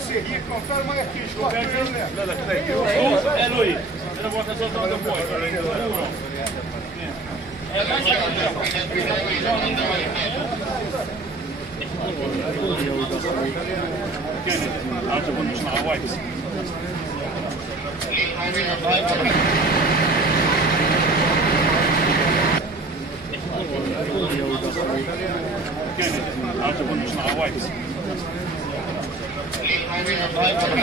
Se riconfere mais aqui, escolhe ele, né? É Luiz. Eu não vou fazer o tom depois. É mais aqui.